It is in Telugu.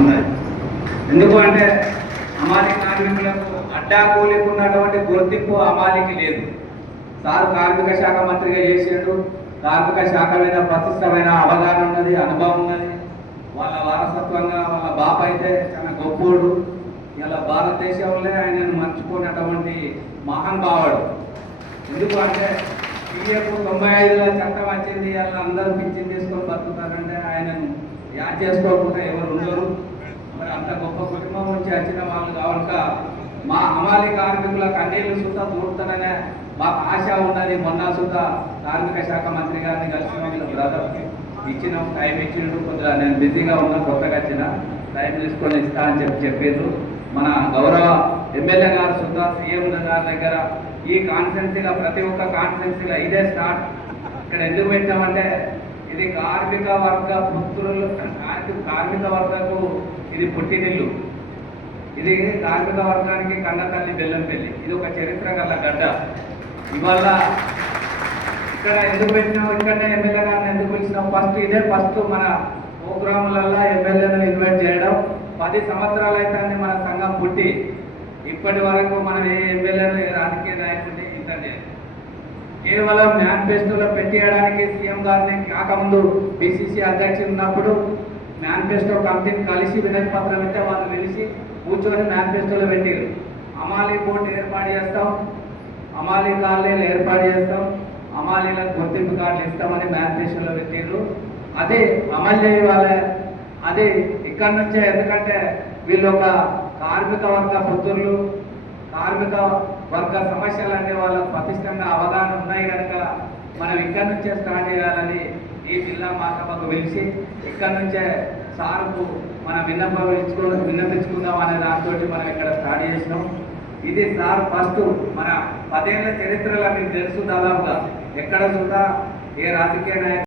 ఉన్నది. ఎందుకు అంటే అమాలి కార్మికులకు అడ్డాకూలికి ఉన్నటువంటి గుర్తింపు అమాలికి లేదు. సార్ కార్మిక శాఖ మంత్రిగా చేసాడు. కార్మిక శాఖ మీద ప్రతిష్టమైన అవగాహన ఉన్నది, అనుభవం ఉన్నది. వాళ్ళ వారసత్వంగా వాళ్ళ బాప అయితే చాలా గొప్పోడు. ఇలా భారతదేశంలో ఆయనను మర్చిపోయినటువంటి మహానుభావుడు. ఎందుకు అంటే పిఎఫ్ 95లో చట్టం వచ్చింది, అలా అందరూ పింఛన్ తీసుకొని బతుకుతారంటే ఆయనను యాడ్ చేసుకోకుండా ఎవరు ఉండరు. మరి అంత గొప్ప కుటుంబం నుంచి వచ్చిన వాళ్ళు కావక మా అమాలి కార్మికుల కన్నీళ్లు సుత దూరుతాననే మాకు ఆశ ఉన్నది. మొన్న సుత కార్మిక శాఖ మంత్రి గారిని కలిసిన వీళ్ళ బ్రదర్ ఇచ్చినాం, టైం ఇచ్చినట్టు కొద్దిగా నేను బిజీగా ఉన్నా, కొత్తగా వచ్చిన టైం తీసుకొని ఇస్తా అని చెప్పారు. మన గౌరవ ఎమ్మెల్యే గారు సుత సీఎం గారి దగ్గర ఈ కాన్స్టిట్యున్సీలో ప్రతి ఒక్క కాన్స్టిట్యున్సీలో ఇదే స్టార్ట్. ఇక్కడ ఎందుకు పెట్టామంటే ఇది కార్మిక వర్గ పుత్రులు, కార్మిక వర్గకు ఇది పుట్టినిల్లు. ఇది కార్మిక వర్గానికి కన్నతల్లి బెల్లంపల్లి. ఇది ఒక చరిత్ర గల గడ్డ. ఇవాళ ఇక్కడ ఎందుకు పెట్టినాం, ఇక్కడనే ఎమ్మెల్యే గారిని ఎందుకు పిలిచినాం, ఫస్ట్ మన ప్రోగ్రాములలో ఎమ్మెల్యేలను ఇన్వైట్ చేయడం. 10 సంవత్సరాలు అయితే మన సంఘం పుట్టి ఇప్పటి వరకు మనం ఏ ఎమ్మెల్యేను ఏ రాజకీయ నాయకుడిని ఇంటనే కేవలం మేనిఫెస్టోలో పెట్టేయడానికి సీఎం గారిని కాకముందు పిసిసి అధ్యక్షుడు ఉన్నప్పుడు మేనిఫెస్టో కమిటీని కలిసి వినతి పత్రం ఇస్తే వాళ్ళు పిలిచి కూర్చొని మేనిఫెస్టోలో పెట్టారు. అమాలి బోర్డు ఏర్పాటు చేస్తాం, అమాలి కాలనీలు ఏర్పాటు చేస్తాం, అమాలీలకు గుర్తింపు కార్డులు ఇస్తామని మేనిఫెస్టోలో పెట్టారు. అదే అమలు చేయాలి. అది ఇక్కడి నుంచే, ఎందుకంటే వీళ్ళు ఒక కార్మిక వర్గ పుత్రులు, కార్మిక వర్గ సమస్యలన్నీ వాళ్ళకు ప్రతిష్టంగా అవగాహన ఉన్నాయి కనుక మనం ఇక్కడి నుంచే స్టార్ట్ చేయాలని ఈ జిల్లా మహాసభకు పిలిచి ఇక్కడి నుంచే సార్కు మన విన్నపించుకుందాం అనే దాంతో మనం ఇక్కడ స్టార్ట్ చేసినాం. ఇది సార్ ఫస్ట్ మన 10 ఏళ్ల చరిత్రలో మీకు తెలుసు, దాదాపుగా ఎక్కడ చూద్దా ఏ రాజకీయ నాయకులు